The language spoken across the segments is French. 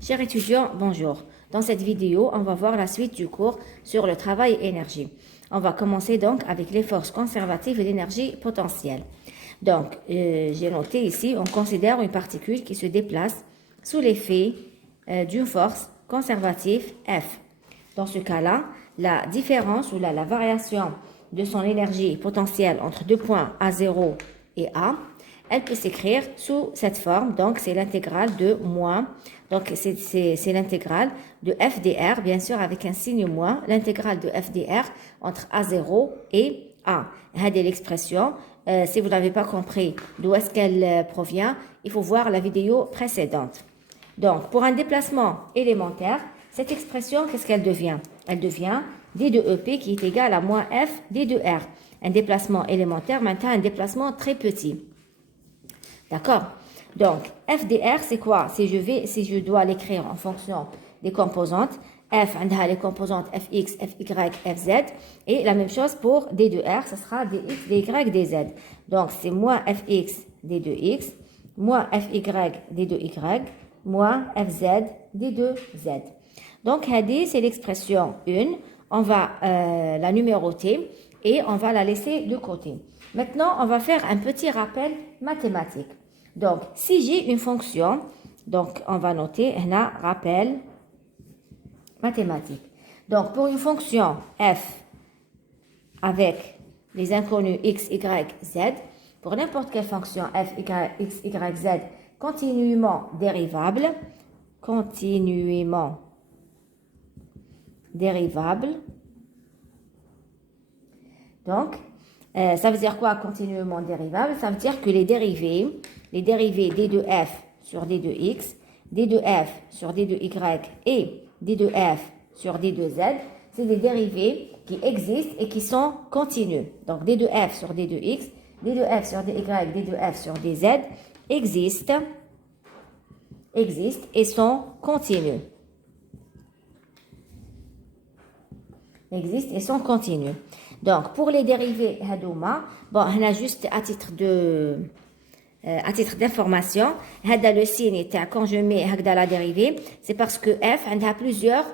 Chers étudiants, bonjour. Dans cette vidéo, on va voir la suite du cours sur le travail et énergie. On va commencer donc avec les forces conservatives et l'énergie potentielle. Donc, j'ai noté ici, on considère une particule qui se déplace sous l'effet d'une force conservative F. Dans ce cas-là, la différence ou la variation de son énergie potentielle entre deux points A0 et A, elle peut s'écrire sous cette forme. Donc, c'est l'intégrale de moins. Donc, c'est l'intégrale de f dr, bien sûr, avec un signe moins. L'intégrale de f dr entre A0 et A. C'est l'expression. Si vous n'avez pas compris d'où est-ce qu'elle provient, il faut voir la vidéo précédente. Donc, pour un déplacement élémentaire, cette expression, qu'est-ce qu'elle devient? Elle devient d de EP qui est égal à moins f d de r. Un déplacement élémentaire, maintenant un déplacement très petit. D'accord? Donc, f dr, c'est quoi? Si je dois l'écrire en fonction des composantes, f, on a les composantes fx, fy, fz, et la même chose pour d de r, ce sera dx, dy, dz. Donc, c'est moins fx d de x, moins fy d de y, moins fz d de z. Donc, c'est l'expression 1. On va la numéroter et on va la laisser de côté. Maintenant, on va faire un petit rappel mathématique. Donc, si j'ai une fonction, donc on va noter un rappel mathématique. Donc, pour une fonction f avec les inconnus x, y, z, pour n'importe quelle fonction f, x, y, z, continuellement dérivable, donc, ça veut dire quoi continuellement dérivable? Ça veut dire que les dérivés d de f sur d de x, d de f sur d de y et d de f sur d de z, c'est des dérivés qui existent et qui sont continus. Donc, d de f sur d de x, d de f sur dy, d de f sur dz existent et sont continus. Existent et sont continus. Donc, pour les dérivés hadouma, bon, on a juste à titre d'information, le signe quand je mets la dérivée, c'est parce que f a plusieurs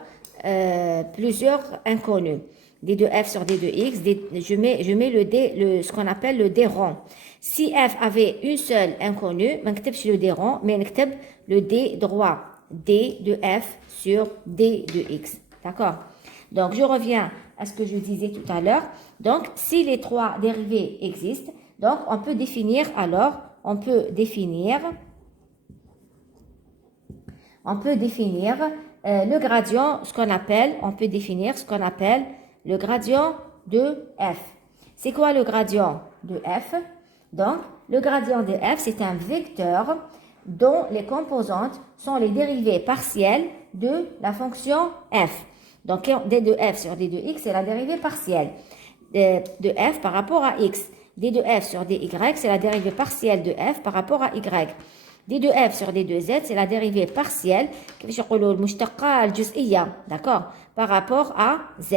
inconnus. D de f sur d de x, je mets ce qu'on appelle le d rond. Si f avait une seule inconnue, je n'écris le d rond, mais j'écris le d droit. D de f sur d de x. D'accord? Donc, je reviens à ce que je disais tout à l'heure. Donc, si les trois dérivés existent, donc on peut définir le gradient, on peut définir ce qu'on appelle le gradient de f. C'est quoi le gradient de f? Donc, le gradient de f, c'est un vecteur dont les composantes sont les dérivés partiels de la fonction f. Donc, d de f sur d de x, c'est la dérivée partielle de f par rapport à x. d de f sur dy, c'est la dérivée partielle de f par rapport à y. d de f sur d de z, c'est la dérivée partielle, d'accord, par rapport à z.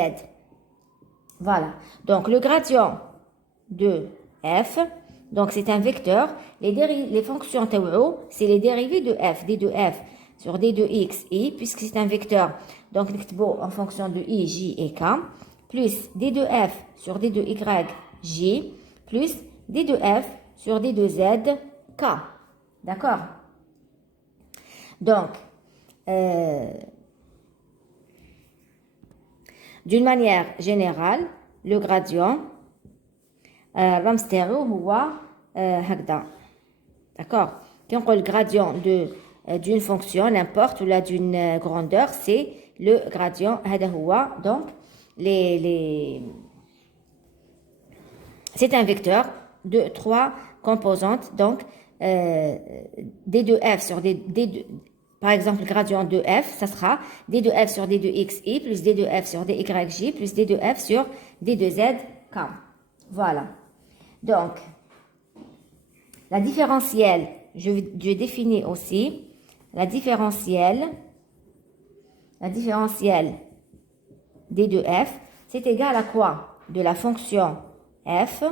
Voilà. Donc, le gradient de f, donc c'est un vecteur. Les fonctions tau, c'est les dérivés de f, d de f sur d de x, i, puisque c'est un vecteur. Donc, en fonction de i, j et k, plus d de f sur d de y, j, plus d de f sur d de z, k. D'accord? Donc, d'une manière générale, le gradient, d'accord? Quand on le gradient d'une fonction, n'importe, ou là d'une grandeur, c'est le gradient, donc, c'est un vecteur de trois composantes, donc, d de f sur par exemple, le gradient de f, ça sera d de f sur d de x, i, plus d de f sur dy, j, plus d de f sur d de z, k. Voilà. Donc, la différentielle, je définis aussi la différentielle d de f, c'est égal à quoi? De la fonction f.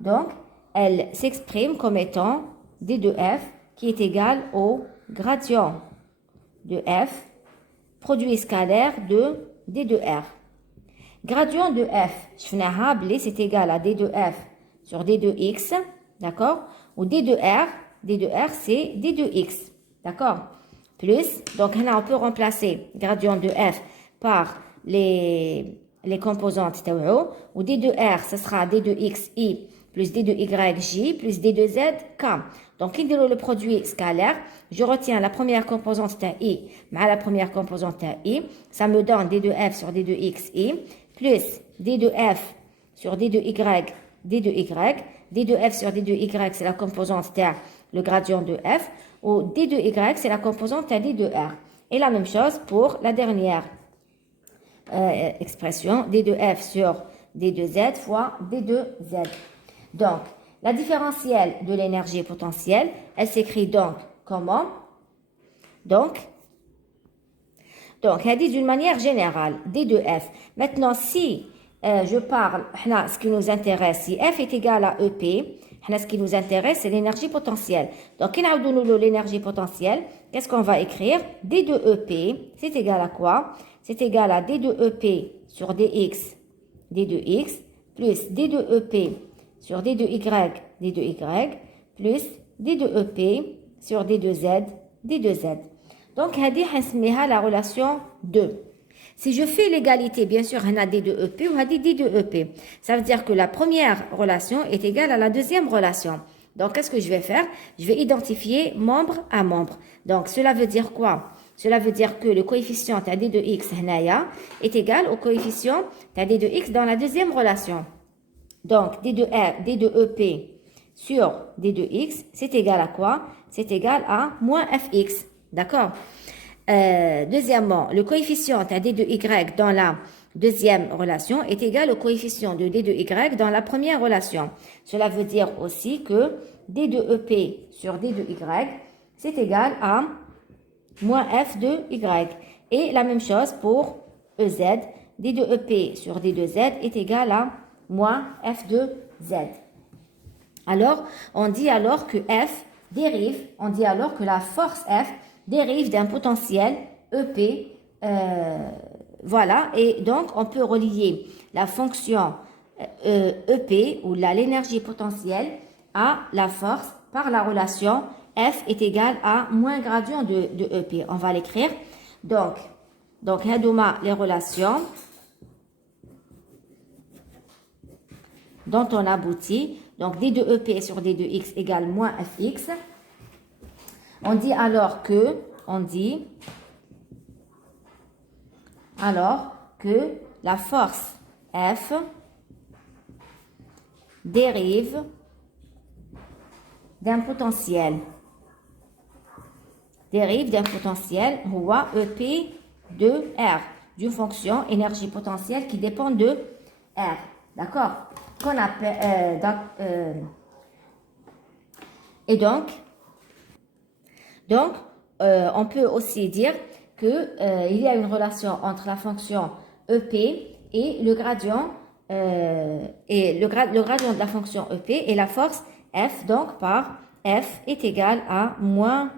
Donc, elle s'exprime comme étant d de f qui est égal au gradient de F, produit scalaire de D de R. Gradient de F, c'est égal à D de F sur D de X, d'accord? Ou D de R, c'est D de X, d'accord? Plus, donc là, on peut remplacer gradient de F par les composantes tau, ou D de R, ce sera D de X, I, plus D de Y, J, plus D de Z, K. Donc, le produit scalaire, je retiens la première composante I, mais la première composante I, ça me donne D de F sur D de X, I, plus D de F sur D de Y, D de Y, D de F sur D de Y, c'est la composante T, le gradient de F, ou D de Y, c'est la composante D de R. Et la même chose pour la dernière expression, D de F sur D de Z fois D de Z. Donc, la différentielle de l'énergie potentielle, elle s'écrit donc comment? Donc, elle dit d'une manière générale, D de F. Maintenant, si je parle, ce qui nous intéresse, si F est égal à EP, ce qui nous intéresse, c'est l'énergie potentielle. Donc, l'énergie potentielle, qu'est-ce qu'on va écrire? D de EP, c'est égal à quoi? C'est égal à D de EP sur dx, D de x, plus D de EP sur D de y, D de y, plus D de EP sur D de z, D de z. Donc, la relation 2. Si je fais l'égalité, bien sûr, on a D de EP ou on a D de EP. Ça veut dire que la première relation est égale à la deuxième relation. Donc, qu'est-ce que je vais faire? Je vais identifier membre à membre. Donc, cela veut dire quoi? Cela veut dire que le coefficient D de x est égal au coefficient D de x dans la deuxième relation. Donc, D de EP sur D de x, c'est égal à quoi? C'est égal à moins fx. D'accord? Deuxièmement, le coefficient D de y dans la deuxième relation est égal au coefficient de D de y dans la première relation. Cela veut dire aussi que D de EP sur D de y, c'est égal à moins f de y. Et la même chose pour EZ, D de EP sur D de Z est égal à moins f de Z. Alors, on dit alors que F dérive, on dit alors que la force F dérive d'un potentiel EP, voilà, et donc on peut relier la fonction EP ou l'énergie potentielle à la force par la relation F est égal à moins gradient de EP. On va l'écrire. Donc, les relations dont on aboutit. Donc, D de EP sur D de X égale moins Fx. On dit alors que la force F dérive d'un potentiel. Ou EP de R, d'une fonction énergie potentielle qui dépend de R. D'accord? Qu'on appelle, et donc, on peut aussi dire que il y a une relation entre la fonction EP et le gradient le gradient de la fonction EP et la force F, donc par F est égal à moins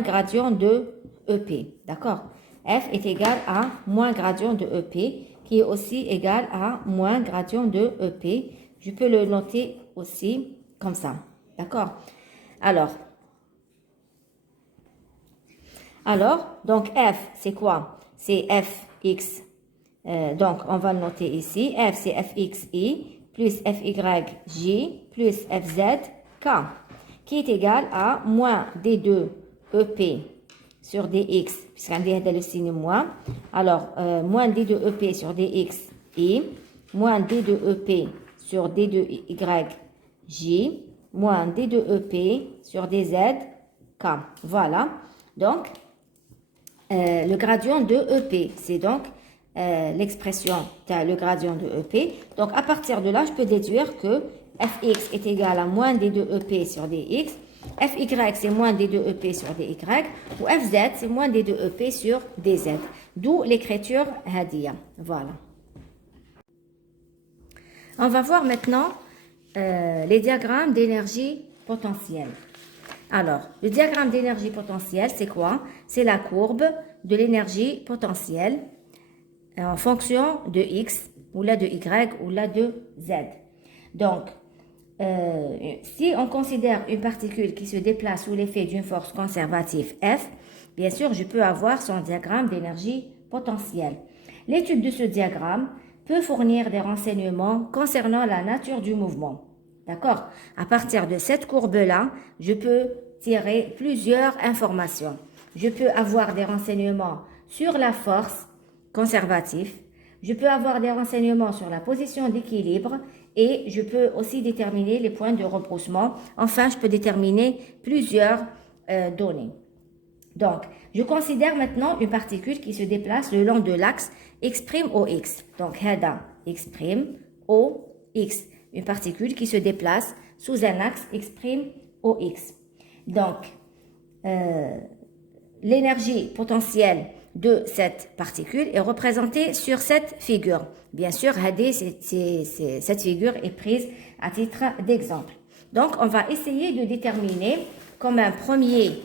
gradient de EP. D'accord? F est égal à moins gradient de EP qui est aussi égal à moins gradient de EP. Je peux le noter aussi comme ça. D'accord? Alors, donc F, c'est quoi? C'est Fx. Donc, on va le noter ici. F, c'est Fxi plus Fyj plus Fzk qui est égal à moins D2 EP sur dx, puisqu'on a le signe moins. Alors, moins D2 EP sur dx i, moins D2 EP sur D2 yj, moins D2 EP sur dz k. Voilà. Donc, le gradient de EP, c'est donc l'expression le gradient de EP. Donc, à partir de là, je peux déduire que Fx est égal à moins D2 EP sur dx, Fy, c'est moins D2 EP sur dy, ou Fz, c'est moins D2 EP sur dz. D'où l'écriture Hadia. Voilà. On va voir maintenant les diagrammes d'énergie potentielle. Alors, le diagramme d'énergie potentielle, c'est quoi? C'est la courbe de l'énergie potentielle en fonction de X, ou là de Y, ou là de Z. Donc, si on considère une particule qui se déplace sous l'effet d'une force conservative F, bien sûr, je peux avoir son diagramme d'énergie potentielle. L'étude de ce diagramme peut fournir des renseignements concernant la nature du mouvement. D'accord? À partir de cette courbe-là, je peux tirer plusieurs informations. Je peux avoir des renseignements sur la force conservative. Je peux avoir des renseignements sur la position d'équilibre et je peux aussi déterminer les points de rebroussement. Enfin, je peux déterminer plusieurs données. Donc, je considère maintenant une particule qui se déplace le long de l'axe X' OX. Donc, HADA X' OX. Une particule qui se déplace sous un axe X' OX. Donc, l'énergie potentielle de cette particule est représentée sur cette figure. Bien sûr, cette figure est prise à titre d'exemple. Donc, on va essayer de déterminer comme un premier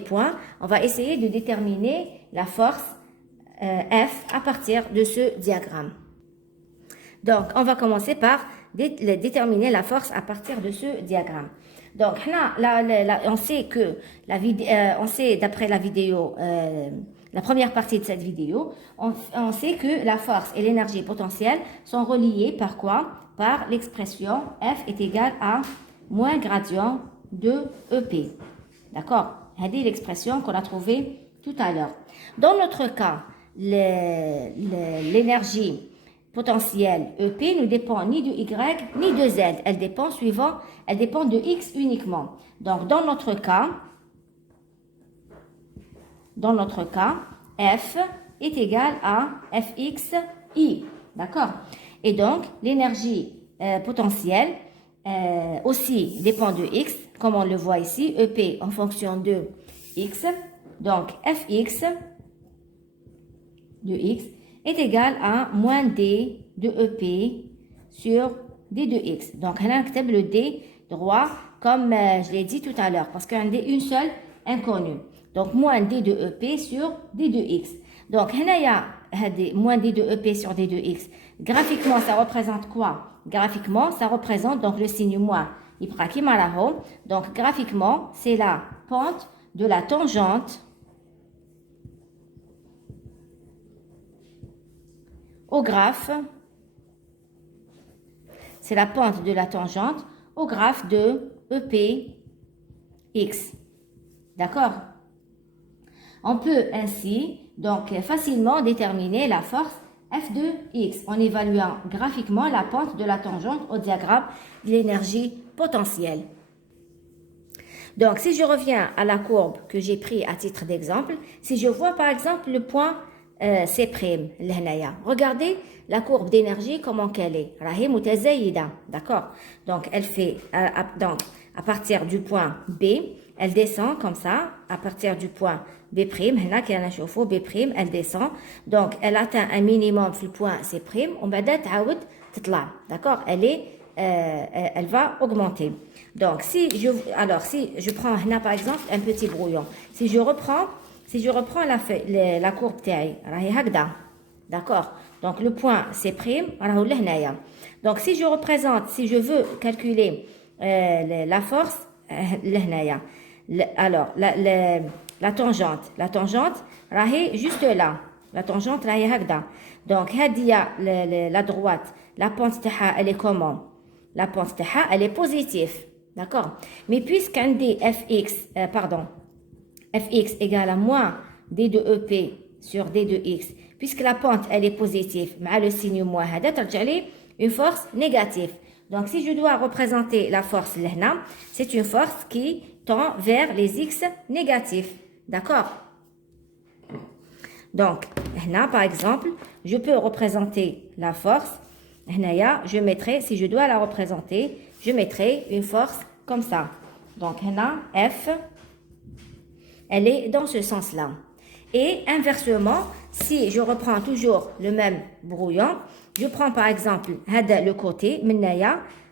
point, on va essayer de déterminer la force F à partir de ce diagramme. Donc, on va commencer par déterminer la force à partir de ce diagramme. Donc, là, on sait que d'après la vidéo, la première partie de cette vidéo, on sait que la force et l'énergie potentielle sont reliées par quoi? Par l'expression F est égal à moins gradient de EP. D'accord? C'est l'expression qu'on a trouvée tout à l'heure. Dans notre cas, l'énergie potentielle EP ne dépend ni de Y ni de Z. Elle dépend de X uniquement. Donc, dans notre cas, F est égal à Fxi. D'accord? Et donc, l'énergie potentielle aussi dépend de X, comme on le voit ici, EP en fonction de X. Donc, Fx de X est égal à moins D de EP sur D de X. Donc, on a le D droit, comme je l'ai dit tout à l'heure, parce qu'il y a une seule inconnue. Donc, moins D de EP sur D de X. Donc, il y a moins D de EP sur D de X. Graphiquement, ça représente quoi? Graphiquement, ça représente donc le signe moins. Donc, graphiquement, c'est la pente de la tangente au graphe. C'est la pente de la tangente au graphe de EPX. D'accord? On peut ainsi donc facilement déterminer la force F de X en évaluant graphiquement la pente de la tangente au diagramme de l'énergie potentielle. Donc, si je reviens à la courbe que j'ai prise à titre d'exemple, si je vois par exemple le point C', regardez la courbe d'énergie comment qu'elle est. D'accord? Donc, elle fait, donc, à partir du point B, elle descend comme ça, à partir du point B', B', elle descend. Donc, elle atteint un minimum sur le point C', d'accord? Elle va augmenter. Donc, si je prends là, par exemple, un petit brouillon, si je reprends la courbe TI, d'accord? Donc, le point C', donc, si je veux calculer la force, alors, la tangente, juste là. La tangente, donc, la droite, la pente, elle est comment? La pente, elle est positive. D'accord? Mais puisqu'un D Fx égale à moins D de EP sur D de X, puisque la pente, elle est positive, mais le signe moins, une force négative. Donc, si je dois représenter la force là, c'est une force qui tend vers les X négatifs. D'accord? Donc, là, par exemple, je peux représenter la force. Je mettrai, si je dois la représenter, je mettrai une force comme ça. Donc, là, F, elle est dans ce sens-là. Et inversement, si je reprends toujours le même brouillon, je prends par exemple le côté,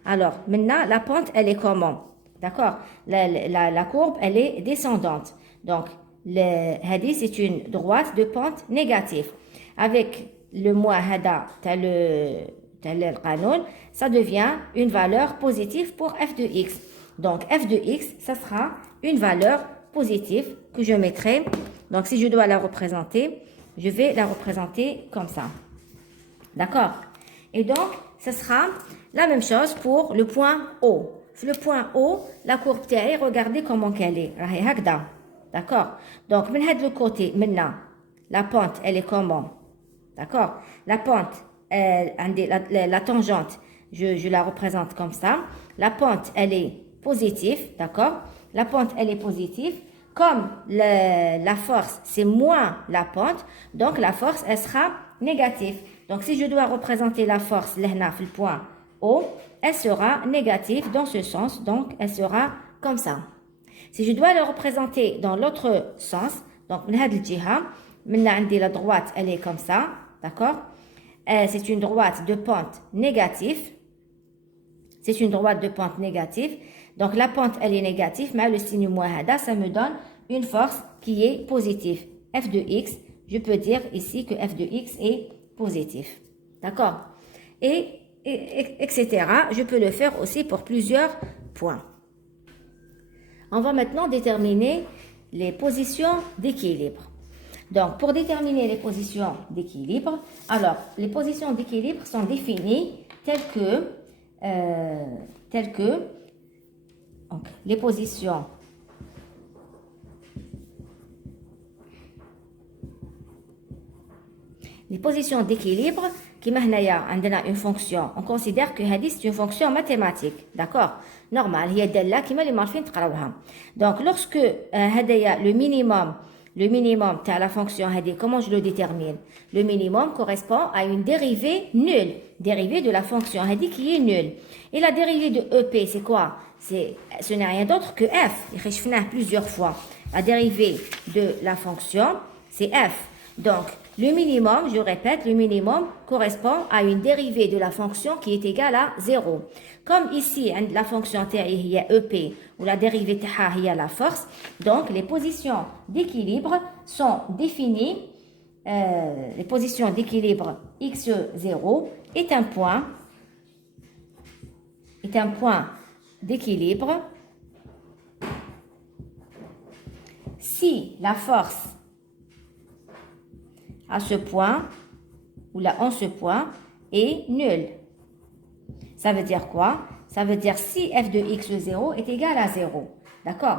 Alors, maintenant, la pente, elle est comment? D'accord? La courbe, elle est descendante. Donc, hadi, c'est une droite de pente négative. Avec le moins hada, tel le qanon, ça devient une valeur positive pour f de x. Donc, f de x, ça sera une valeur positive que je mettrai. Donc, si je dois la représenter, je vais la représenter comme ça. D'accord? Et donc, ce sera la même chose pour le point O. Le point O, la courbe TI, regardez comment qu'elle est. D'accord? Donc, de le côté, maintenant, la pente, elle est comment? D'accord? La pente, la tangente, je la représente comme ça. La pente, elle est positive, d'accord? La pente, elle est positive. Comme la force, c'est moins la pente, donc la force, elle sera négative. Donc, si je dois représenter la force, le point O, elle sera négative dans ce sens, donc elle sera comme ça. Si je dois le représenter dans l'autre sens, donc, la droite, elle est comme ça, d'accord? C'est une droite de pente négative. C'est une droite de pente négative. Donc, la pente, elle est négative, mais le signe muahada, ça me donne une force qui est positive. F de x, je peux dire ici que f de x est positif. D'accord? Et etc. Je peux le faire aussi pour plusieurs points. On va maintenant déterminer les positions d'équilibre. Donc, pour déterminer les positions d'équilibre, alors, les positions d'équilibre sont définies telles que donc, les positions d'équilibre qui مهنايا عندنا une fonction, on considère que c'est une fonction mathématique, d'accord, normal, هي الدالة كما اللي معرفين تقراوها. Donc lorsque هدايا le minimum de la fonction هذه, comment je le détermine? Le minimum correspond à une dérivée nulle, dérivée de la fonction هذه qui est nulle. Et la dérivée de EP, c'est quoi? Ce n'est rien d'autre que f. Je l'ai plusieurs fois. La dérivée de la fonction, c'est f. Donc, le minimum, je répète, le minimum correspond à une dérivée de la fonction qui est égale à 0. Comme ici, la fonction t est EP, ou la dérivée t est la force, donc les positions d'équilibre sont définies. Les positions d'équilibre x0 est un point d'équilibre si la force à ce point ou là en ce point est nulle. Ça veut dire quoi? Ça veut dire si f de x0 est égal à 0. D'accord?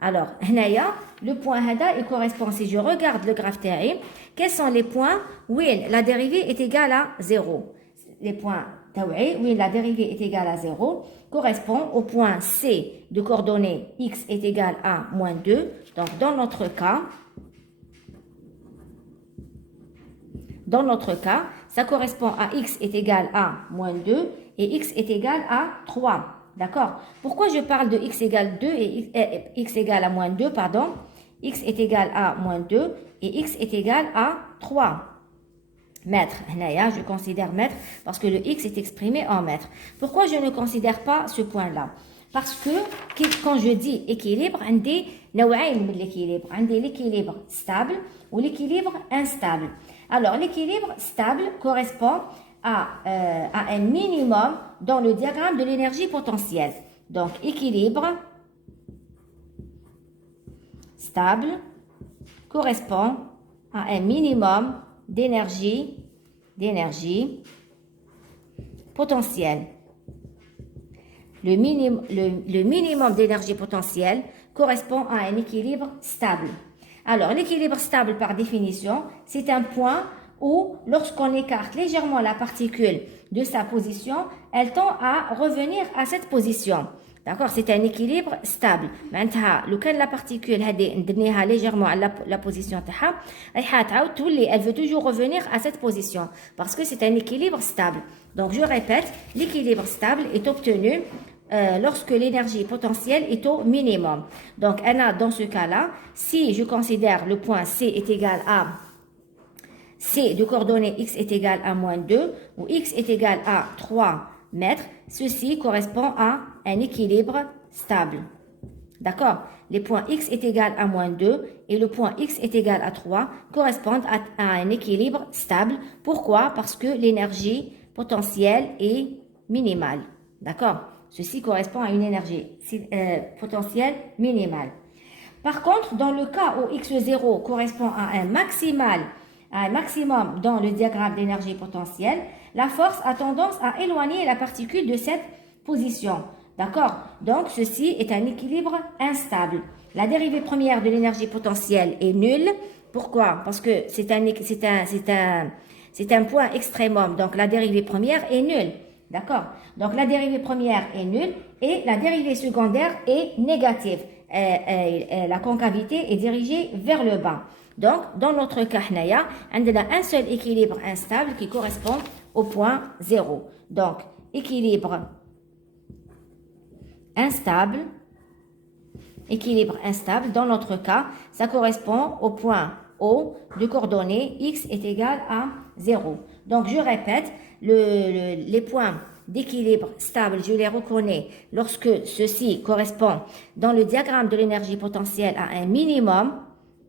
Alors, le point hada, il correspond, si je regarde le graphe TI, quels sont les points où la dérivée est égale à 0? Les points tawi, où la dérivée est égale à 0, correspond au point C de coordonnées x est égal à moins 2. Donc, dans notre cas, ça correspond à x est égal à moins 2 et x est égal à 3. D'accord? Pourquoi je parle de x égale 2 et x égale à moins 2, pardon? X est égal à moins 2 et x est égal à 3 mètres. Je considère mètre parce que le x est exprimé en mètres. Pourquoi je ne considère pas ce point-là? Parce que quand je dis équilibre, on dit l'équilibre stable ou l'équilibre instable. Alors, l'équilibre stable correspond à un minimum dans le diagramme de l'énergie potentielle. Donc, équilibre stable correspond à un minimum d'énergie potentielle. Le minimum d'énergie potentielle correspond à un équilibre stable. Alors, l'équilibre stable, par définition, c'est un point où, lorsqu'on écarte légèrement la particule de sa position, elle tend à revenir à cette position. D'accord? C'est un équilibre stable. Maintenant, quand la particule a légèrement à la position, elle veut toujours revenir à cette position parce que c'est un équilibre stable. Donc, je répète, l'équilibre stable est obtenu lorsque l'énergie potentielle est au minimum. Donc, dans ce cas-là, si je considère le point C est égal à C de coordonnées x est égal à moins 2 ou x est égal à 3 mètres. Ceci correspond à un équilibre stable. D'accord? Les points x est égal à moins 2 et le point x est égal à 3 correspondent à un équilibre stable. Pourquoi? Parce que l'énergie potentielle est minimale. D'accord? Ceci correspond à une énergie potentielle minimale. Par contre, dans le cas où x0 correspond à un maximum dans le diagramme d'énergie potentielle, la force a tendance à éloigner la particule de cette position. D'accord? Donc, ceci est un équilibre instable. La dérivée première de l'énergie potentielle est nulle. Pourquoi? Parce que c'est un point extrémum. Donc, la dérivée première est nulle. D'accord? Donc, la dérivée première est nulle et la dérivée secondaire est négative. La concavité est dirigée vers le bas. Donc, dans notre cas, on a un seul équilibre instable qui correspond au point 0. Donc, équilibre instable, dans notre cas, ça correspond au point O de coordonnées x est égal à 0. Donc, je répète, les points d'équilibre stable, je les reconnais lorsque ceci correspond dans le diagramme de l'énergie potentielle à un minimum,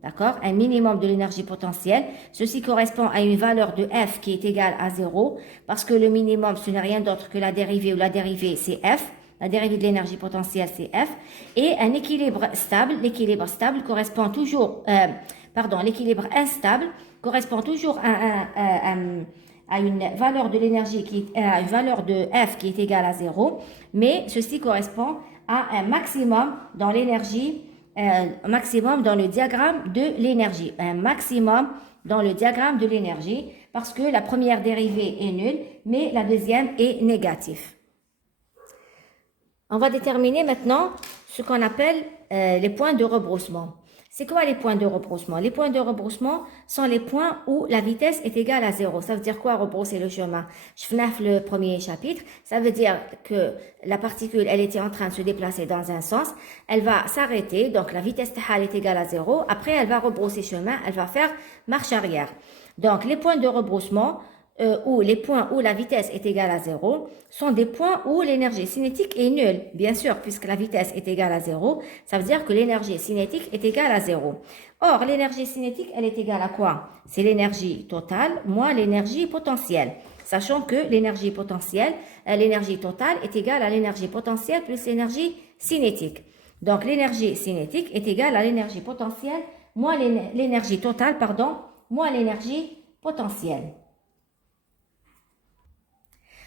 d'accord, un minimum de l'énergie potentielle. Ceci correspond à une valeur de f qui est égale à 0, parce que le minimum, ce n'est rien d'autre que la dérivée, ou la dérivée, c'est f. La dérivée de l'énergie potentielle, c'est f. Et un équilibre stable, l'équilibre instable correspond toujours à une valeur de l'énergie à une valeur de f qui est égale à 0, mais ceci correspond à un maximum dans l'énergie, maximum dans le diagramme de l'énergie, un maximum dans le diagramme de l'énergie, parce que la première dérivée est nulle, mais la deuxième est négative. On va déterminer maintenant ce qu'on appelle les points de rebroussement. C'est quoi les points de rebroussement? Les points de rebroussement sont les points où la vitesse est égale à 0. Ça veut dire quoi, rebrousser le chemin? Je finis le premier chapitre. Ça veut dire que la particule, elle était en train de se déplacer dans un sens. Elle va s'arrêter, donc la vitesse tahal est égale à 0. Après, elle va rebrousser chemin, elle va faire marche arrière. Donc, les points de rebroussement, où les points où la vitesse est égale à 0 sont des points où l'énergie cinétique est nulle. Bien sûr, puisque la vitesse est égale à 0, ça veut dire que l'énergie cinétique est égale à 0. Or, l'énergie cinétique, elle est égale à quoi? C'est l'énergie totale moins l'énergie potentielle. Sachant que l'énergie potentielle, l'énergie totale est égale à l'énergie potentielle plus l'énergie cinétique. Donc, l'énergie cinétique est égale à l'énergie potentielle moins l'énergie totale, moins l'énergie potentielle.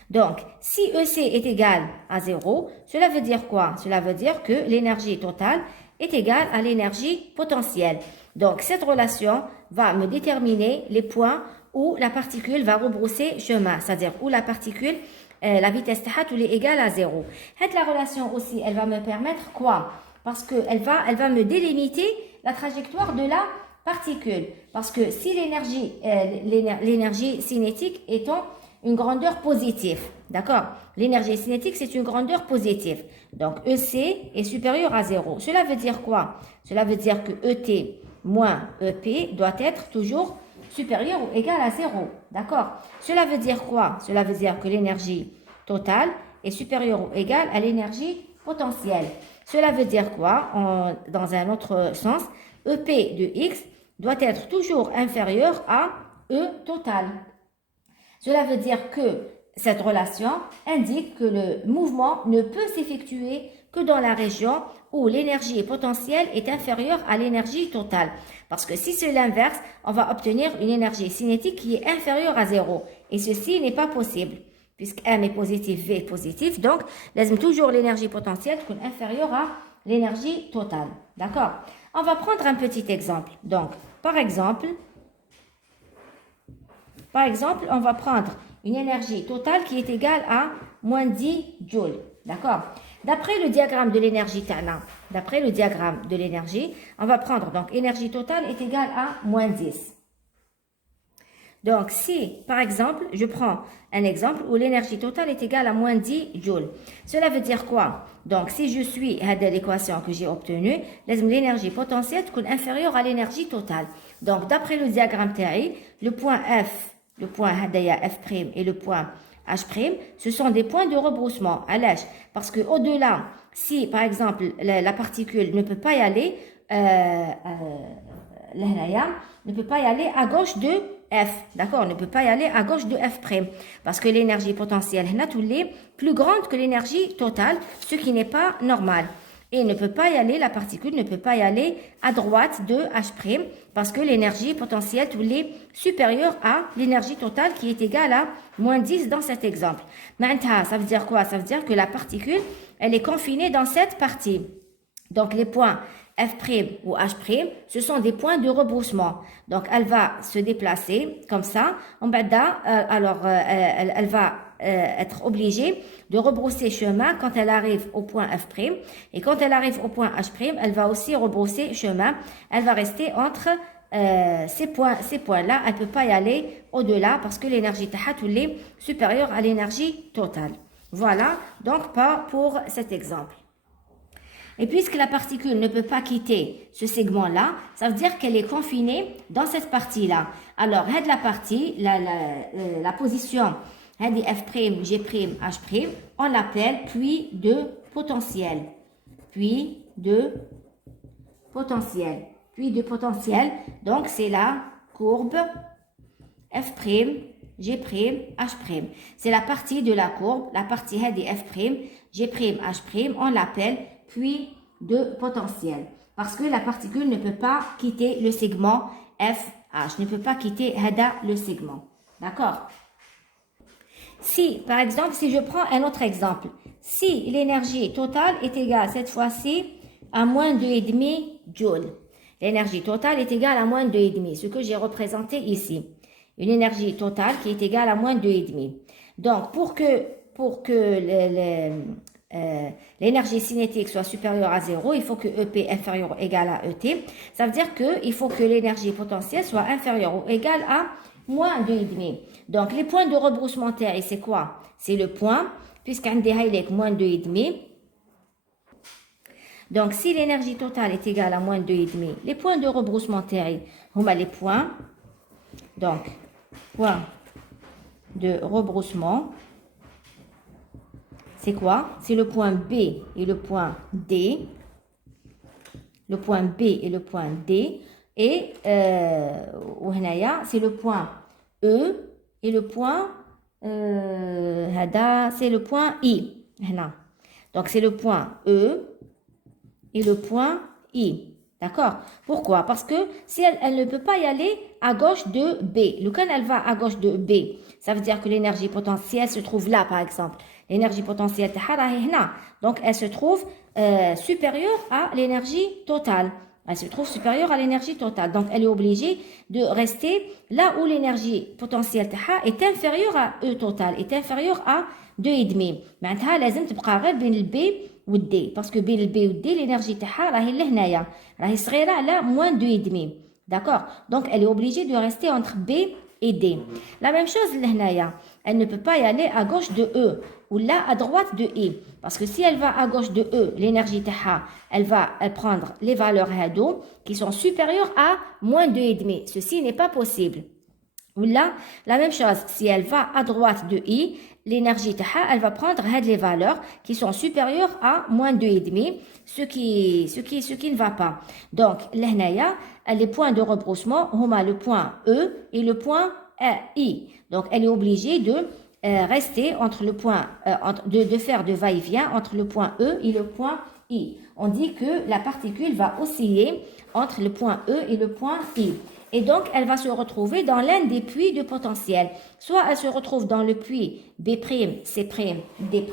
Donc, si EC est égal à 0, cela veut dire quoi? Cela veut dire que l'énergie totale est égale à l'énergie potentielle. Donc, cette relation va me déterminer les points où la particule va rebrousser chemin, c'est-à-dire où la particule, la vitesse tahat, est égale à 0. Cette la relation aussi, elle va me permettre quoi? Parce qu'elle va me délimiter la trajectoire de la particule. Parce que si l'énergie cinétique étant une grandeur positive, d'accord? L'énergie cinétique, c'est une grandeur positive. Donc, EC est supérieur à 0. Cela veut dire quoi? Cela veut dire que ET moins EP doit être toujours supérieur ou égal à 0, d'accord? Cela veut dire quoi? Cela veut dire que l'énergie totale est supérieure ou égale à l'énergie potentielle. Cela veut dire quoi? Dans un autre sens, EP de X doit être toujours inférieur à E total. Cela veut dire que cette relation indique que le mouvement ne peut s'effectuer que dans la région où l'énergie potentielle est inférieure à l'énergie totale. Parce que si c'est l'inverse, on va obtenir une énergie cinétique qui est inférieure à 0. Et ceci n'est pas possible. Puisque M est positif, V est positif, donc laisse toujours l'énergie potentielle qui est inférieure à l'énergie totale. D'accord? On va prendre un petit exemple. Donc, par exemple, on va prendre une énergie totale qui est égale à moins 10 joules. D'accord? D'après le diagramme de l'énergie Tana, on va prendre donc énergie totale est égale à moins 10. Donc, si, par exemple, je prends un exemple où l'énergie totale est égale à moins 10 joules. Cela veut dire quoi? Donc, si je suis à l'équation que j'ai obtenue, l'énergie potentielle est inférieure à l'énergie totale. Donc, d'après le diagramme TAI, le point F' et le point H', ce sont des points de rebroussement. Parce que au-delà, si par exemple la particule ne peut pas y aller, ne peut pas y aller à gauche de F, d'accord, ne peut pas y aller à gauche de F', parce que l'énergie potentielle est plus grande que l'énergie totale, ce qui n'est pas normal. Et ne peut pas y aller, la particule ne peut pas y aller à droite de H', parce que l'énergie potentielle est supérieure à l'énergie totale qui est égale à moins 10 dans cet exemple. Maintenant, ça veut dire quoi? Ça veut dire que la particule, elle est confinée dans cette partie. Donc, les points F' ou H', ce sont des points de rebroussement. Donc, elle va se déplacer comme ça. Elle va être obligée de rebrousser chemin quand elle arrive au point F'. Et quand elle arrive au point H', elle va aussi rebrousser chemin. Elle va rester entre ces points-là. Elle ne peut pas y aller au-delà parce que l'énergie tahat est supérieure à l'énergie totale. Voilà, donc pas pour cet exemple. Et puisque la particule ne peut pas quitter ce segment-là, ça veut dire qu'elle est confinée dans cette partie-là. Alors, la partie, la position F', G', H', on l'appelle puits de potentiel. Puits de potentiel. Puits de potentiel, donc c'est la courbe F', G', H'. C'est la partie de la courbe, la partie F', G', H', on l'appelle puits de potentiel. Parce que la particule ne peut pas quitter le segment FH, ne peut pas quitter le segment. D'accord? Si, par exemple, si je prends un autre exemple, si l'énergie totale est égale, cette fois-ci, à moins 2,5 joules. L'énergie totale est égale à moins 2,5, ce que j'ai représenté ici. Une énergie totale qui est égale à moins 2,5. Donc, pour que l'énergie cinétique soit supérieure à 0, il faut que EP inférieur ou égal à ET. Ça veut dire qu'il faut que l'énergie potentielle soit inférieure ou égale à moins 2,5. Donc, les points de rebroussement terre, c'est quoi? C'est le point, puisqu'un des est moins 2,5. Donc, si l'énergie totale est égale à moins 2,5, les points de rebroussement terre, les points. Donc, point de rebroussement, c'est quoi? C'est le point B et le point D. Le point B et le point D. Et c'est le point E et le point c'est le point I. Donc c'est le point E et le point I. D'accord? Pourquoi? Parce que si elle ne peut pas y aller à gauche de B. Quand elle va à gauche de B, ça veut dire que l'énergie potentielle se trouve là, par exemple. L'énergie potentielle, donc elle se trouve supérieure à l'énergie totale. Elle se trouve supérieure à l'énergie totale. Donc, elle est obligée de rester là où l'énergie potentielle est inférieure à E total, est inférieure à 2,5. معناتها لازم تبقى غير بين البي والدي باسكو بين البي والدي l'énergie تاعها راهي لهنايا راهي صغيره على moins 2,5. D'accord? Donc, elle est obligée de rester entre B et D. La même chose لهنايا. Elle ne peut pas y aller à gauche de E ou là à droite de I. Parce que si elle va à gauche de E, l'énergie taha, elle va prendre les valeurs hado qui sont supérieures à moins 2,5. Ceci n'est pas possible. Ou là, la même chose, si elle va à droite de I, l'énergie taha, elle va prendre les valeurs qui sont supérieures à moins 2,5, ce qui ne va pas. Donc, les points de rebroussement, le point E et le point I. Donc, elle est obligée de rester entre le point, de faire de va-et-vient entre le point E et le point I. On dit que la particule va osciller entre le point E et le point I. Et donc, elle va se retrouver dans l'un des puits de potentiel. Soit elle se retrouve dans le puits B', C', D',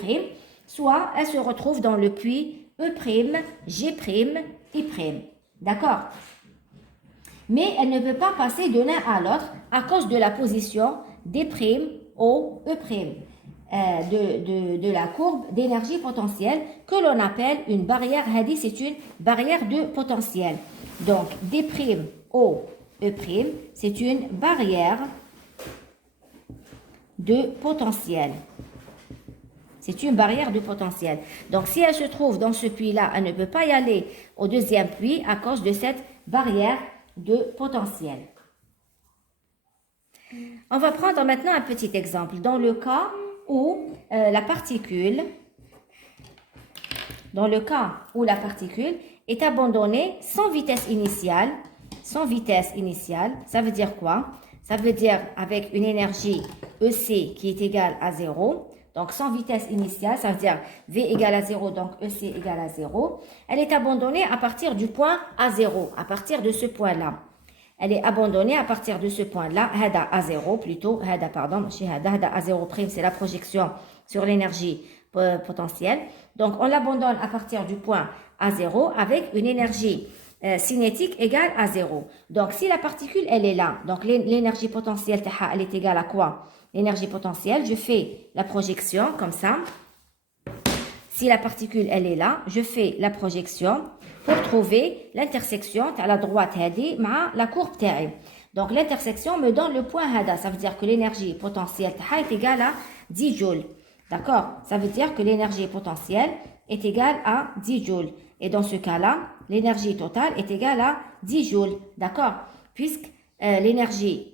soit elle se retrouve dans le puits E', G', I'. D'accord? Mais elle ne peut pas passer de l'un à l'autre à cause de la position D', O, E', de la courbe d'énergie potentielle que l'on appelle une barrière. C'est une barrière de potentiel. Donc, D', O, E', c'est une barrière de potentiel. C'est une barrière de potentiel. Donc, si elle se trouve dans ce puits-là, elle ne peut pas y aller au deuxième puits à cause de cette barrière de potentiel. On va prendre maintenant un petit exemple. Dans le cas où la particule, dans le cas où la particule est abandonnée sans vitesse initiale, ça veut dire quoi? Ça veut dire avec une énergie EC qui est égale à 0. Donc, sans vitesse initiale, ça veut dire V égale à 0, donc EC égale à 0. Elle est abandonnée à partir du point A0, à partir de ce point-là. Elle est abandonnée à partir de ce point-là, Hada A0 plutôt, Hada A0', c'est la projection sur l'énergie potentielle. Donc, on l'abandonne à partir du point A0 avec une énergie cinétique égale à 0. Donc, si la particule, elle est là, donc l'énergie potentielle, elle est égale à quoi? L'énergie potentielle, je fais la projection comme ça. Si la particule, elle est là, je fais la projection pour trouver l'intersection à la droite, la courbe TR. Donc, l'intersection me donne le point Hada. Ça veut dire que l'énergie potentielle est égale à 10 joules. D'accord? Ça veut dire que l'énergie potentielle est égale à 10 joules. Et dans ce cas-là, l'énergie totale est égale à 10 joules. D'accord? Puisque l'énergie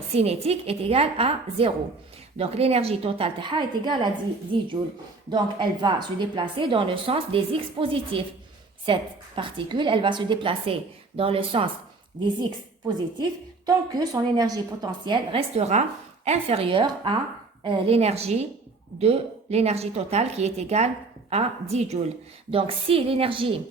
cinétique est égale à 0. Donc, l'énergie totale est égale à 10 joules. Donc, elle va se déplacer dans le sens des X positifs. Cette particule, elle va se déplacer dans le sens des X positifs tant que son énergie potentielle restera inférieure à l'énergie totale qui est égale à 10 joules. Donc, si l'énergie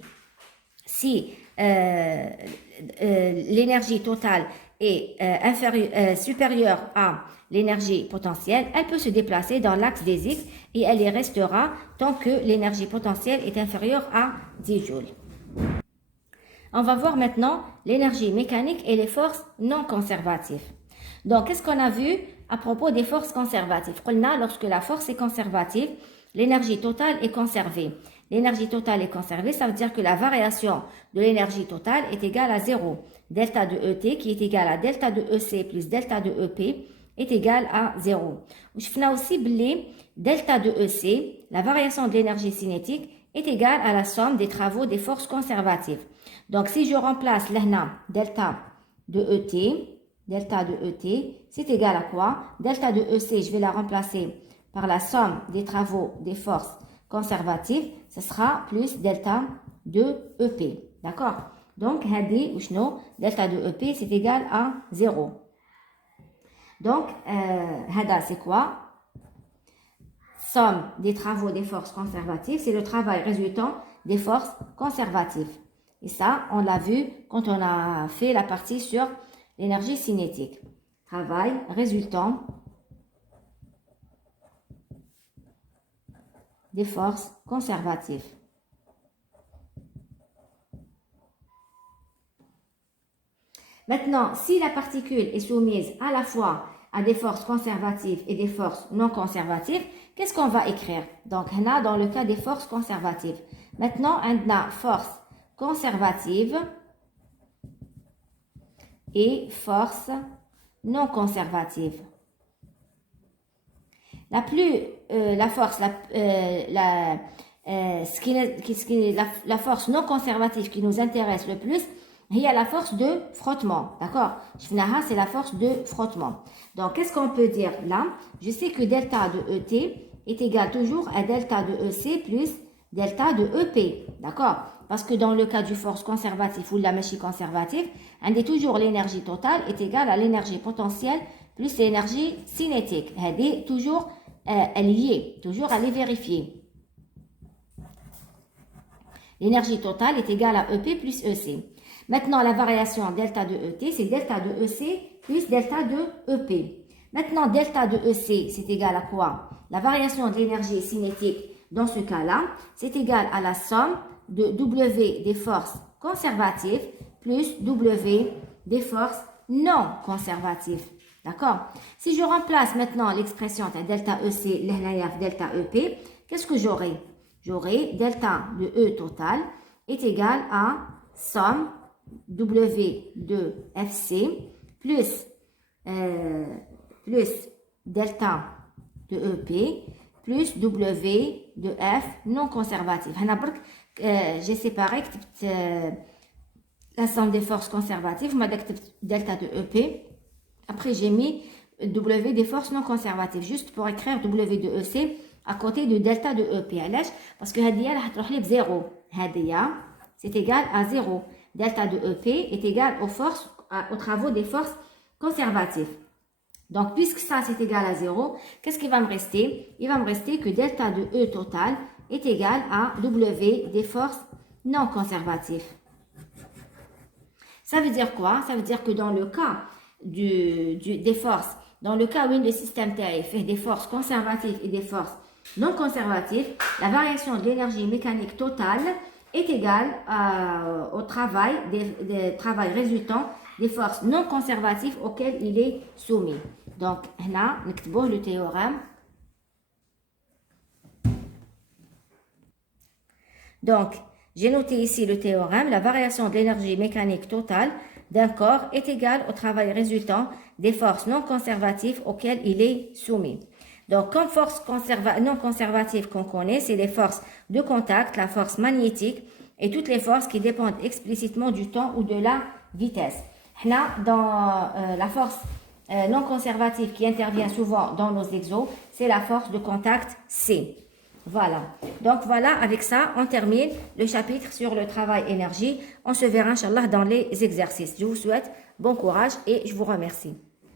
totale est supérieure à l'énergie potentielle, elle peut se déplacer dans l'axe des X et elle y restera tant que l'énergie potentielle est inférieure à 10 joules. On va voir maintenant l'énergie mécanique et les forces non conservatives. Donc, qu'est-ce qu'on a vu à propos des forces conservatives? Lorsque la force est conservative, l'énergie totale est conservée. L'énergie totale est conservée, ça veut dire que la variation de l'énergie totale est égale à 0. Delta de ET qui est égal à delta de EC plus delta de EP est égal à 0. On a aussi delta de EC, la variation de l'énergie cinétique, est égale à la somme des travaux des forces conservatives. Donc, si je remplace delta de ET, c'est égal à quoi? Delta de EC, je vais la remplacer par la somme des travaux des forces conservatives, ce sera plus delta de EP. D'accord? Donc, delta de EP, c'est égal à 0. Donc, Hada, c'est quoi? Somme des travaux des forces conservatives, c'est le travail résultant des forces conservatives. Et ça, on l'a vu quand on a fait la partie sur l'énergie cinétique. Travail résultant des forces conservatives. Maintenant, si la particule est soumise à la fois à des forces conservatives et des forces non conservatives, qu'est-ce qu'on va écrire? Donc, on a dans le cas des forces conservatives. Maintenant, on a force conservative et force non conservative. La force non conservative qui nous intéresse le plus, il y a la force de frottement, d'accord? C'est la force de frottement. Donc, qu'est-ce qu'on peut dire là? Je sais que delta de ET est égal toujours à delta de EC plus delta de EP, d'accord? Parce que dans le cas du force conservative ou de la machine conservative, on dit toujours l'énergie totale est égale à l'énergie potentielle plus l'énergie cinétique. Elle est toujours liée, toujours à les vérifier. L'énergie totale est égale à EP plus EC. Maintenant, la variation delta de ET, c'est delta de EC plus delta de EP. Maintenant, delta de EC, c'est égal à quoi? La variation de l'énergie cinétique, dans ce cas-là, c'est égal à la somme de W des forces conservatives plus W des forces non conservatives. D'accord? Si je remplace maintenant l'expression delta EC, delta EP, qu'est-ce que j'aurai? J'aurai delta de E total est égal à somme W de FC plus delta de EP plus W de F non conservative. J'ai séparé la somme des forces conservatives, delta de EP. Après, j'ai mis W des forces non conservatives, juste pour écrire W de EC à côté de delta de EP. Parce que هادية راح تروح لي بزيرو. هادية c'est égal à 0. Delta de EP est égal aux forces, aux travaux des forces conservatives. Donc, puisque ça c'est égal à 0, qu'est-ce qui va me rester? Il va me rester que delta de E total est égal à W des forces non conservatives. Ça veut dire quoi? Ça veut dire que dans le cas des forces, dans le cas où le système Terre fait des forces conservatives et des forces non conservatives, la variation de l'énergie mécanique totale est égale au travail, des travail résultant des forces non conservatives auxquelles il est soumis. Donc, là, nous le théorème. Donc, j'ai noté ici le théorème. La variation de l'énergie mécanique totale d'un corps est égale au travail résultant des forces non conservatives auxquelles il est soumis. Donc, comme force non conservative qu'on connaît, c'est les forces de contact, la force magnétique et toutes les forces qui dépendent explicitement du temps ou de la vitesse. Là, dans la force non conservative qui intervient souvent dans nos exos, c'est la force de contact C. Voilà. Donc voilà, avec ça, on termine le chapitre sur le travail énergie. On se verra, Inch'Allah, dans les exercices. Je vous souhaite bon courage et je vous remercie.